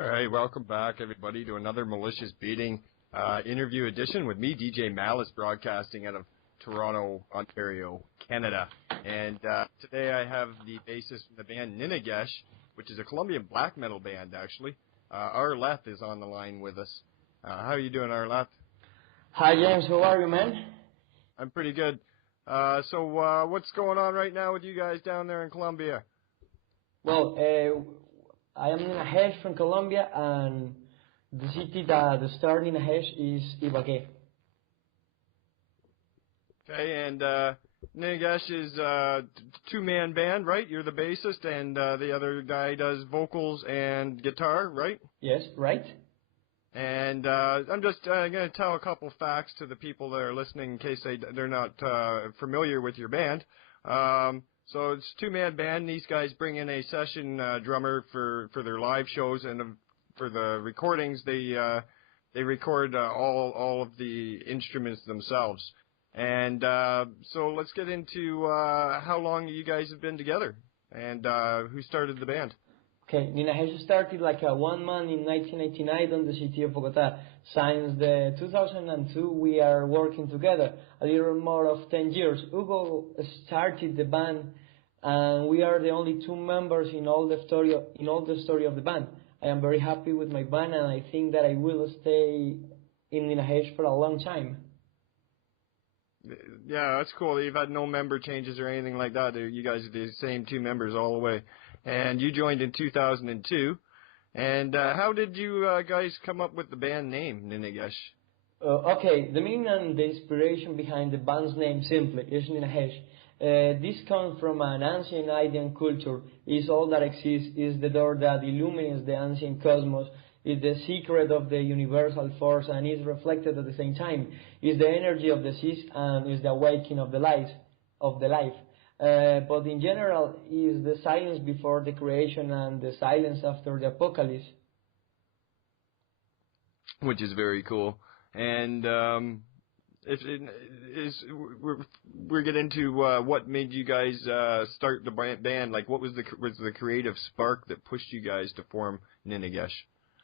All right, welcome back, everybody, to another Malicious Beating interview edition with me, DJ Malice, broadcasting out of Toronto, Ontario, Canada. And today I have the bassist from the band Ninnagesh, which is a Colombian black metal band, actually. Arleth is on the line with us. How are you doing, Arleth? Hi, James. How are you, man? I'm pretty good. So what's going on right now with you guys down there in Colombia? Well, I am Ninnagesh from Colombia, and the city that started Ninnagesh is Ibagué. Okay, and Ninnagesh is a two-man band, right? You're the bassist, and the other guy does vocals and guitar, right? Yes, right. And I'm just going to tell a couple facts to the people that are listening in case they're not familiar with your band. So it's a two-man band. These guys bring in a session drummer for their live shows, and for the recordings, they record all of the instruments themselves. And so let's get into how long you guys have been together, and who started the band. Okay, Ninnagesh started like 1 month in 1989 in the city of Bogota. Since the 2002, we are working together, a little more of 10 years. Hugo started the band, and we are the only two members in all the story of the band. I am very happy with my band, and I think that I will stay in Ninnagesh for a long time. Yeah, that's cool. You've had no member changes or anything like that. You guys are the same two members all the way. And you joined in 2002. And how did you guys come up with the band name, Ninnagesh? Okay, the meaning and the inspiration behind the band's name simply is Ninnagesh. This comes from an ancient Indian culture. Is all that exists, is the door that illuminates the ancient cosmos, is the secret of the universal force, and is reflected at the same time. Is the energy of the seas, and is the awakening of the life. But in general, is the silence before the creation and the silence after the apocalypse. Which is very cool. And we're getting into what made you guys start the band. Like, what was the creative spark that pushed you guys to form Ninnagesh?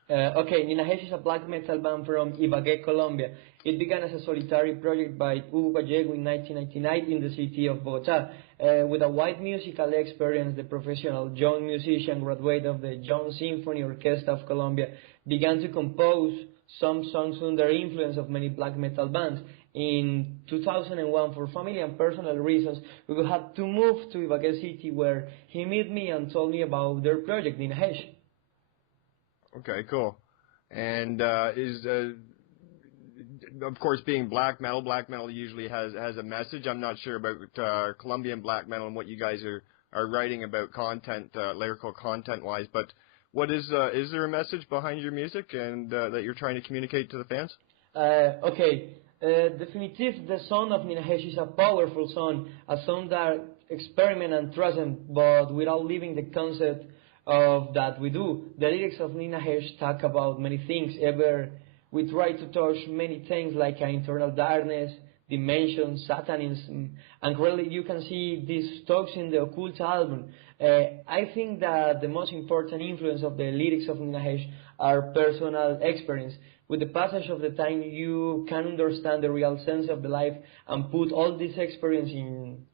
Okay, Ninnagesh is a black metal band from Ibagué, Colombia. It began as a solitary project by Hugo Gallego in 1999 in the city of Bogota. With a wide musical experience, the professional young musician, graduate of the Young Symphony Orchestra of Colombia, began to compose some songs under influence of many black metal bands. In 2001, for family and personal reasons, we had to move to Ibagué city, where he met me and told me about their project, Ninnagesh. Okay, cool. And of course, being black metal usually has a message. I'm not sure about Colombian black metal and what you guys are writing about content, lyrical content-wise, but what is there a message behind your music and that you're trying to communicate to the fans? Okay. Definitive, the song of Ninnagesh is a powerful song, a song that experiment and transcend, but without leaving the concept of that we do. The lyrics of Ninnagesh talk about many things. We try to touch many things like internal darkness, dimension, satanism, and really you can see these talks in the Occult album. I think that the most important influence of the lyrics of Ninnagesh are personal experience. With the passage of the time, you can understand the real sense of the life and put all this experience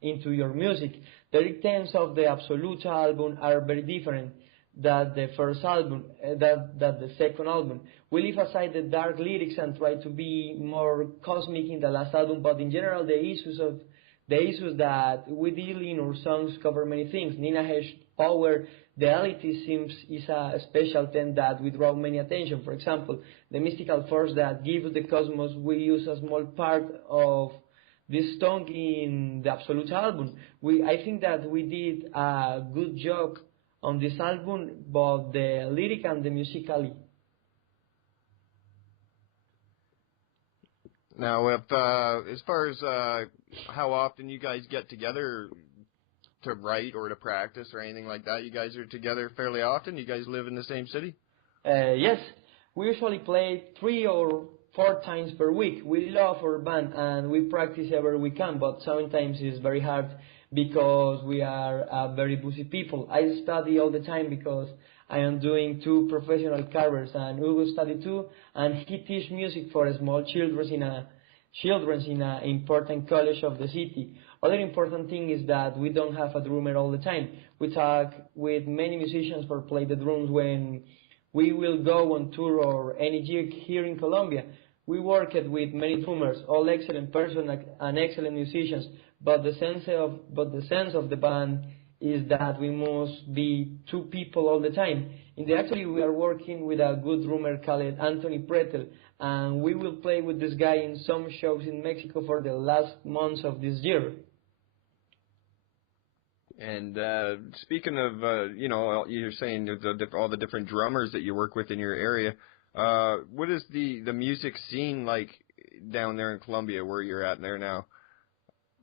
into your music. The lyric themes of the Absolute album are very different than the first album, that the second album. We leave aside the dark lyrics and try to be more cosmic in the last album, but in general, the issues that we deal in our songs cover many things. Ninnagesh power, the elitism is a special theme that we draw many attention. For example, the mystical force that gives the cosmos, we use a small part of this song in the Absolute album. I think that we did a good job on this album, both the lyric and the musically. Now, if as far as how often you guys get together to write or to practice or anything like that, you guys are together fairly often? You guys live in the same city? Yes, we usually play 3 or 4 times per week. We love our band and we practice every we can, but sometimes it's very hard because we are very busy people. I study all the time because I am doing 2 professional carvers, and Hugo study too, and he teach music for small children in a important college of the city. Other important thing is that we don't have a drummer all the time. We talk with many musicians for play the drums when we will go on tour or any gig here in Colombia. We worked with many drummers, all excellent persons and excellent musicians, but the sense of the band is that we must be 2 people all the time. Actually, we are working with a good drummer called Anthony Pretel, and we will play with this guy in some shows in Mexico for the last months of this year. And speaking of, you're saying all the different drummers that you work with in your area. What is the music scene like down there in Colombia, where you're at there now?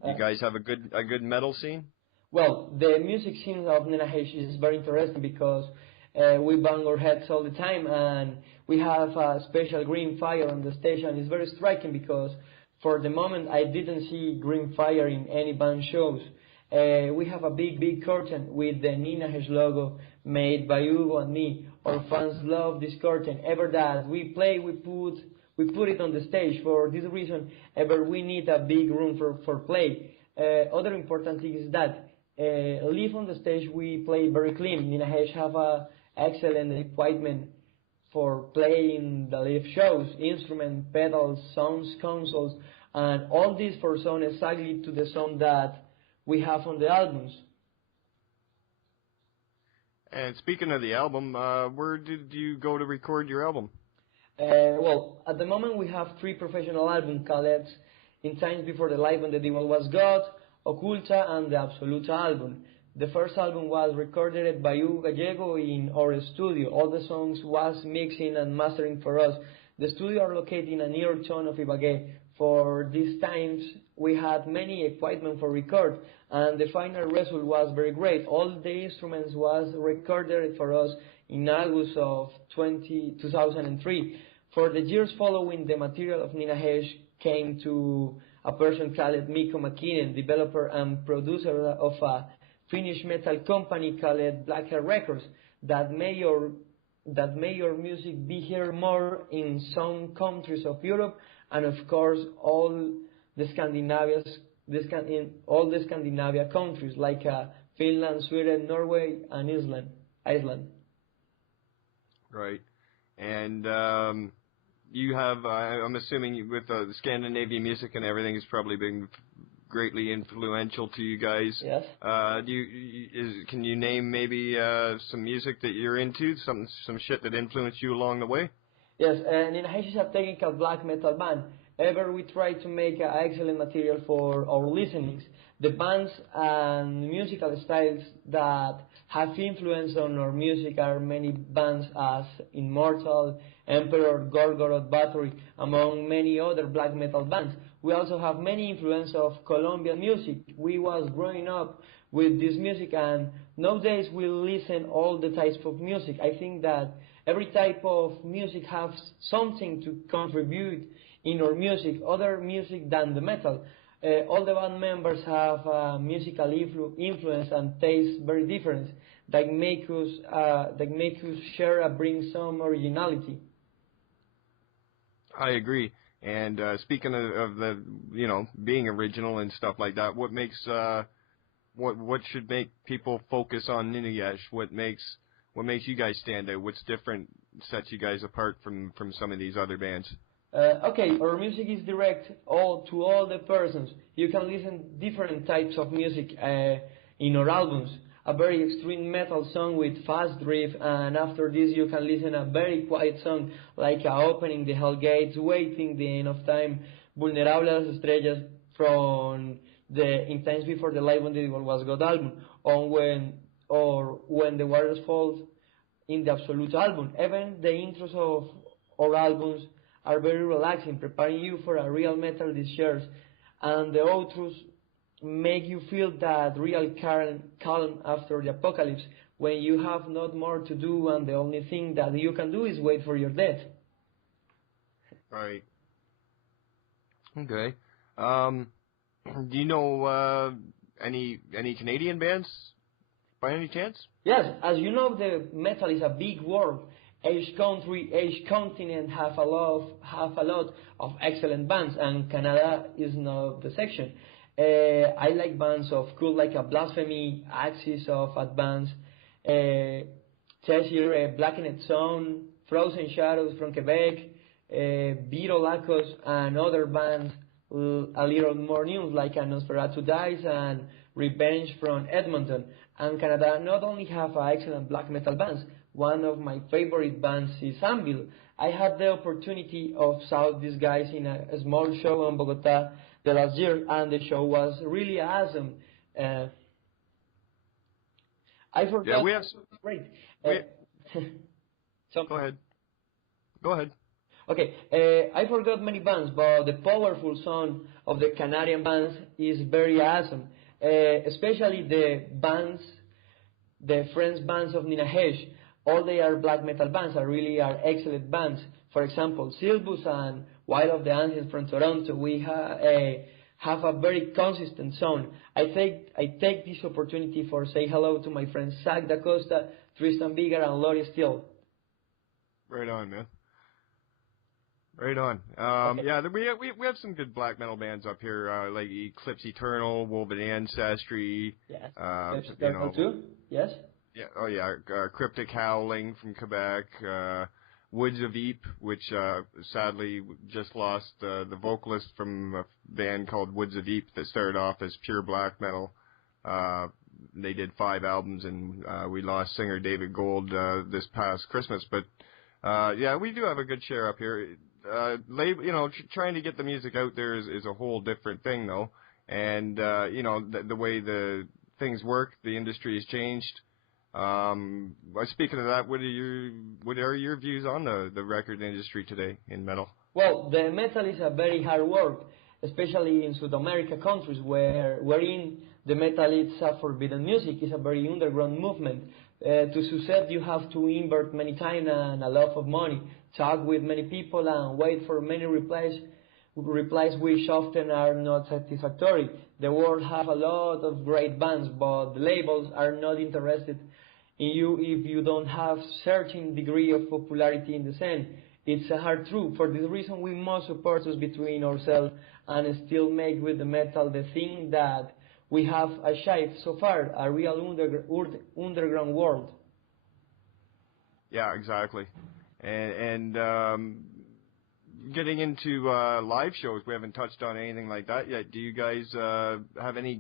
You guys have a good metal scene? Well, the music scene of Ninnagesh is very interesting because we bang our heads all the time, and we have a special green fire on the station. It's very striking because for the moment I didn't see green fire in any band shows. We have a big curtain with the Ninnagesh logo made by Hugo and me. Our fans love this curtain. Ever that we play, we put it on the stage. For this reason, ever we need a big room for play. Other important thing is that live on the stage we play very clean. Ninnagesh have a excellent equipment for playing the live shows, instrument, pedals, sounds consoles, and all this for sound exactly to the sound that we have on the albums. And speaking of the album, where did you go to record your album? Well, at the moment we have 3 professional album called In Times Before the Life When the Devil Was God, Oculta, and the Absoluta album. The first album was recorded by Hugo Gallego in our studio. All the songs was mixing and mastering for us. The studio are located in a near town of Ibagué. For these times, we had many equipment for record, and the final result was very great. All the instruments was recorded for us in August of 2003. For the years following, the material of Ninnagesh came to a person called Mikko Mäkinen, developer and producer of a Finnish metal company called Blackheart Records, that made your music be heard more in some countries of Europe, and of course all the Scandinavia countries like Finland, Sweden, Norway, and Iceland. Right. And you have, I'm assuming with the Scandinavian music and everything, has probably been greatly influential to you guys. Yes. Can you name maybe some music that you're into, some shit that influenced you along the way? Yes, and Ninnagesh is a technical black metal band. Ever we try to make excellent material for our listenings. The bands and musical styles that have influence on our music are many bands as Immortal, Emperor, Gorgoroth, Bathory, among many other black metal bands. We also have many influence of Colombian music. We was growing up with this music, and nowadays we listen all the types of music. I think that every type of music has something to contribute in our music, other music than the metal. All the band members have musical influence and taste very different that make us share and bring some originality. I agree. And speaking of the, being original and stuff like that, what makes what should make people focus on Ninnagesh? What makes you guys stand out? What's different, sets you guys apart from some of these other bands? Okay, our music is direct to all the persons. You can listen different types of music in our albums. A very extreme metal song with fast riff, and after this you can listen a very quiet song like Opening the Hell Gates, Waiting the End of Time, Vulnerable a las Estrellas from the In Times Before the Life When the Devil Was God album, or When the Waters Fall in the Absolute album. Even the intros of our albums are very relaxing, preparing you for a real metal discharge, and the outros make you feel that real calm after the apocalypse, when you have not more to do and the only thing that you can do is wait for your death. Right. Okay. Do you know any Canadian bands by any chance? Yes, as you know, the metal is a big world. Each country, each continent have a lot of excellent bands, and Canada is not the section. I like bands of Cult Like a Blasphemy, Axis of Advance, Cheshire, Blackened Zone, Frozen Shadows from Quebec, Vito Lacos, and other bands a little more new, like Nosferatu Dies and Revenge from Edmonton. And Canada not only have excellent black metal bands, one of my favorite bands is Anvil. I had the opportunity of saw these guys in a small show in Bogota the last year, and the show was really awesome. I forgot. Yeah, we have. Great. Go ahead. Go ahead. Okay, I forgot many bands, but the powerful sound of the Canadian bands is very awesome. Especially the French bands of Ninnagesh. All they are black metal bands, are excellent bands. For example, Silbus and Wild of the Ancients from Toronto, we have a very consistent sound. I take this opportunity for say hello to my friends Zach Da Costa, Tristan Bigger, and Laurie Steele. Right on, man. Right on. Okay. Yeah, we have some good black metal bands up here, like Eclipse Eternal, Woven Ancestry. Yes. Eclipse Eternal too. Yes. Yeah. Oh yeah. Cryptic Howling from Quebec. Woods of Ypres, which sadly just lost the vocalist from a band called Woods of Ypres that started off as pure black metal. They did 5 albums, and we lost singer David Gold this past Christmas. But yeah, we do have a good share up here. Trying to get the music out there is a whole different thing, though. And the way the things work, the industry has changed. Speaking of that, what are your views on the record industry today in metal? Well, the metal is a very hard work, especially in South America countries wherein the metal is a forbidden music. It's a very underground movement. To succeed, you have to invest many time and a lot of money, talk with many people, and wait for many replies which often are not satisfactory. The world have a lot of great bands, but the labels are not interested in you if you don't have certain degree of popularity in the scene. It's a hard truth. For this reason, we must support us between ourselves and still make with the metal the thing that we have achieved so far, a real underground world. Yeah, exactly. And getting into live shows, we haven't touched on anything like that yet. Do you guys have any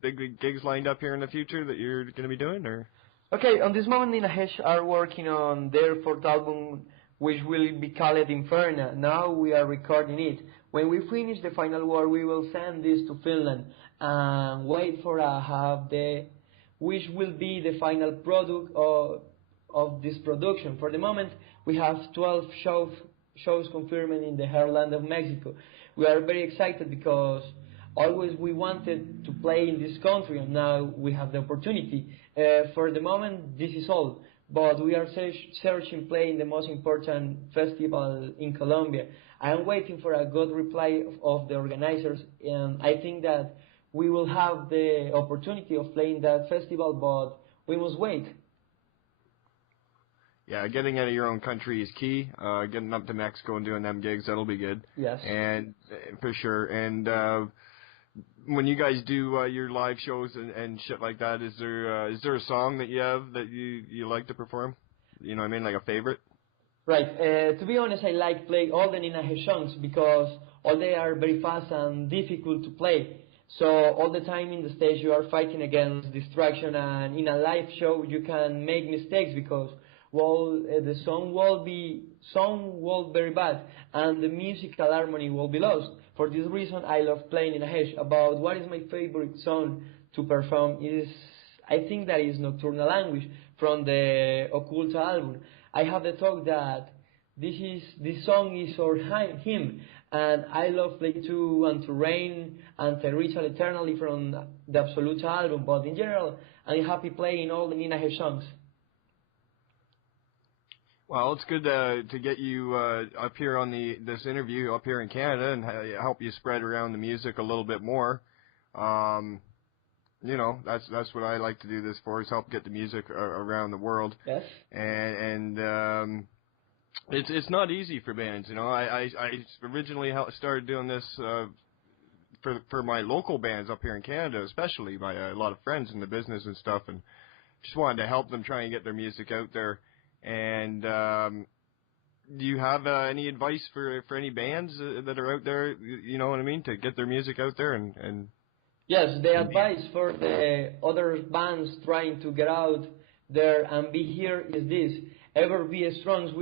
big gigs lined up here in the future that you're going to be doing, or? Okay, on this moment, Ninnagesh are working on their 4th album, which will be called Inferno. Now we are recording it. When we finish the final work, we will send this to Finland and wait for which will be the final product of this production. For the moment, we have 12 shows confirmed in the heartland of Mexico. We are very excited because always we wanted to play in this country, and now we have the opportunity. For the moment, this is all. But we are searching play in the most important festival in Colombia. I am waiting for a good reply of the organizers, and I think that we will have the opportunity of playing that festival, but we must wait. Yeah, getting out of your own country is key. Getting up to Mexico and doing them gigs, that'll be good. Yes. And for sure. And when you guys do your live shows and shit like that, is there a song that you have that you like to perform? You know what I mean, like a favorite? Right. To be honest, I like play all the Ninnagesh songs because all they are very fast and difficult to play. So all the time in the stage you are fighting against distraction, and in a live show you can make mistakes because the song will be very bad and the musical harmony will be lost. For this reason, I love playing Ninnagesh. About what is my favorite song to perform is, I think that is Nocturnal Anguish from the Occulta album. I have the thought that this song is our hymn, and I love play to and to Rain and to Ritual Eternally from the Absoluta album. But in general, I'm happy playing all the Ninnagesh songs. Well, it's good to get you up here on this interview up here in Canada and help you spread around the music a little bit more. you know, that's what I like to do this for, is help get the music around the world. Yes. And it's not easy for bands, you know. I originally started doing this for my local bands up here in Canada, especially by a lot of friends in the business and stuff, and just wanted to help them try and get their music out there. And do you have any advice for any bands that are out there, you know what I mean, to get their music out there and Yes, the advice for the other bands trying to get out there and be here is this: ever be strong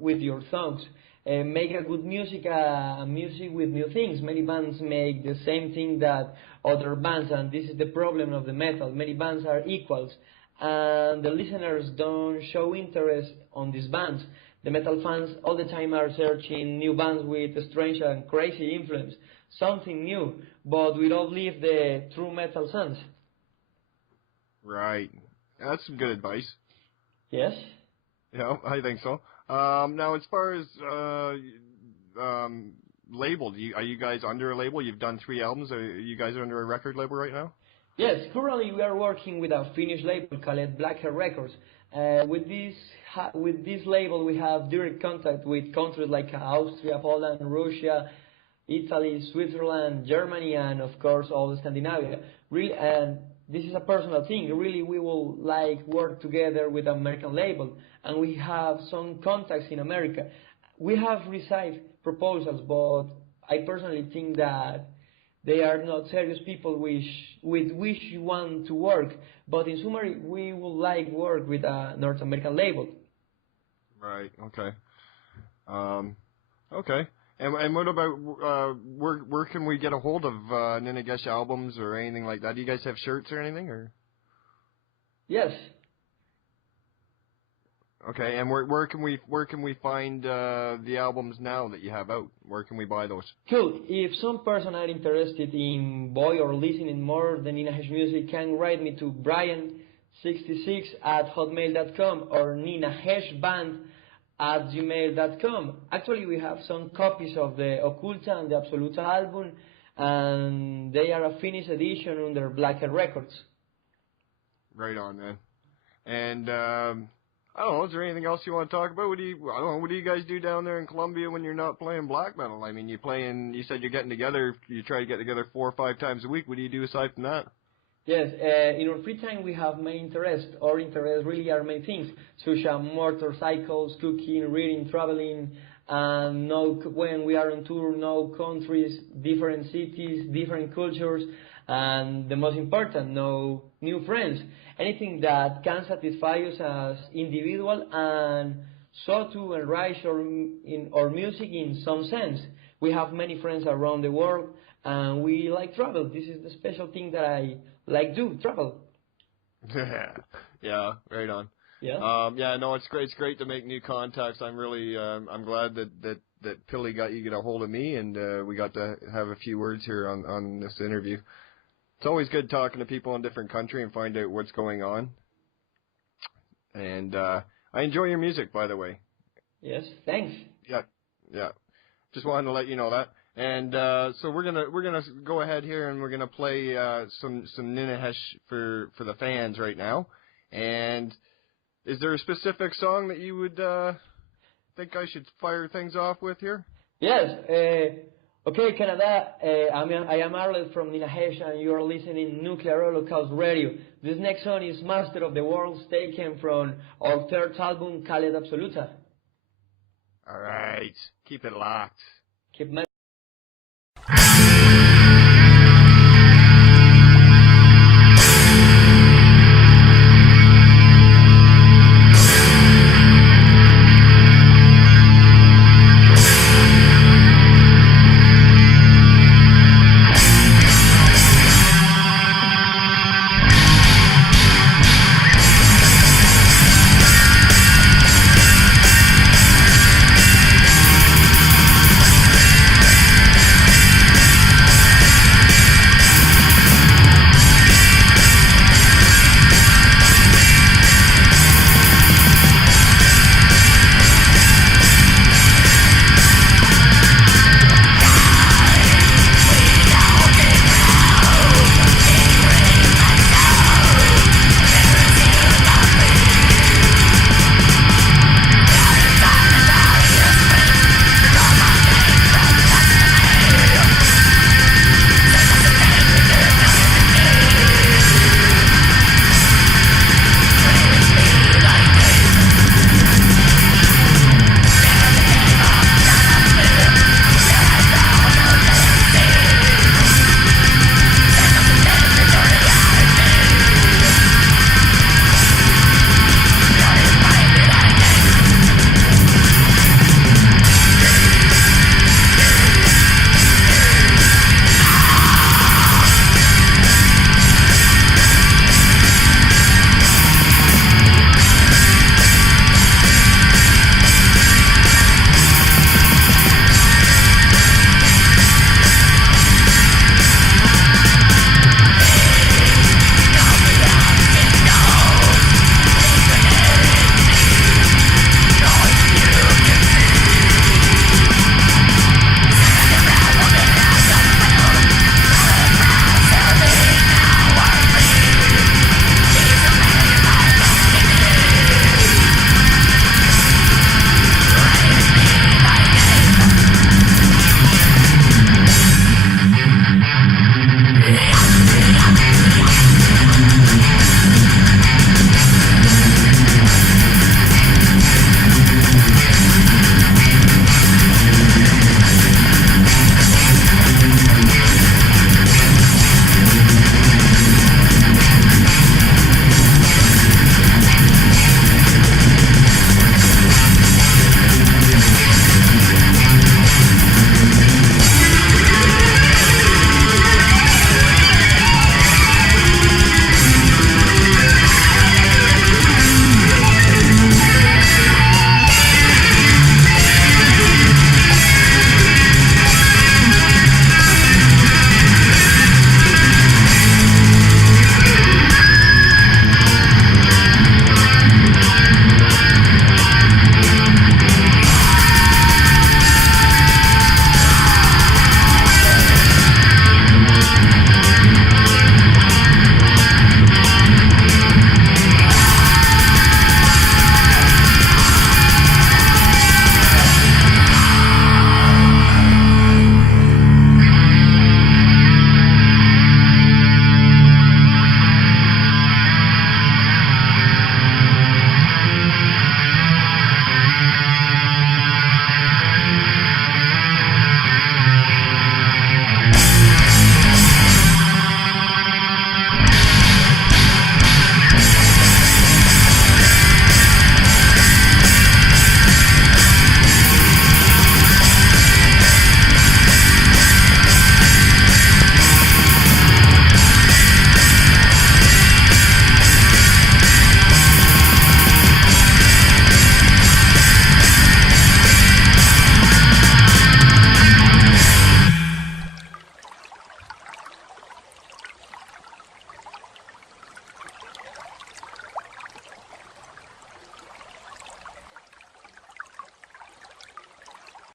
with your songs. Make a good music with new things. Many bands make the same thing that other bands, and this is the problem of the metal. Many bands are equals, and the listeners don't show interest on these bands. The metal fans all the time are searching new bands with strange and crazy influence, something new, but we don't leave the true metal sense. Right. That's some good advice. Yes? Yeah, I think so. Now, as far as label, are you guys under a label? You've done 3 albums. Are you guys under a record label right now? Yes, currently we are working with a Finnish label called Blackhead Records. With this label, we have direct contact with countries like Austria, Poland, Russia, Italy, Switzerland, Germany, and of course all Scandinavia. Really, and this is a personal thing. Really, we will like work together with an American label, and we have some contacts in America. We have received proposals, but I personally think that they are not serious people with which you want to work. But in summary, we would like work with a North American label. Right. Okay. Okay. And what about where can we get a hold of Ninnagesh albums or anything like that? Do you guys have shirts or anything, or? Yes. Okay. And where can we find the albums now that you have out? Where can we buy those? Cool. If some person are interested in buy or listening more than Ninnagesh music, can write me to brian66@hotmail.com or ninnageshband@gmail.com. Actually, we have some copies of the Occulta and the Absoluta album, and they are a finished edition under Blackhead Records. Right on, man. And I don't know, is there anything else you want to talk about? What do you guys do down there in Colombia when you're not playing black metal? I mean, you said you're getting together, you try to get together 4 or 5 times a week. What do you do aside from that? Yes, in our free time we have many interests. Our interests really are many things, such as motorcycles, cooking, reading, traveling, and when we are on tour, know countries, different cities, different cultures, and the most important, know new friends. Anything that can satisfy us as individual and so to enrich our music in some sense. We have many friends around the world, and we like travel. This is the special thing that I like do, travel. Yeah, right on. Yeah. Yeah, no, it's great. It's great to make new contacts. I'm really, I'm glad that Pilly got you get a hold of me, and we got to have a few words here on this interview. It's always good talking to people in different country and find out what's going on. And I enjoy your music, by the way. Yes, thanks. Yeah. Just wanted to let you know that. And so we're gonna go ahead here and we're gonna play some Ninnagesh for the fans right now. And is there a specific song that you would think I should fire things off with here? Yes. Okay, Canada. I am Arlen from Ninnagesh, and you are listening Nuclear Holocaust Radio. This next song is Master of the Worlds, taken from our 3rd album, called Absoluta. All right, keep it locked. Keep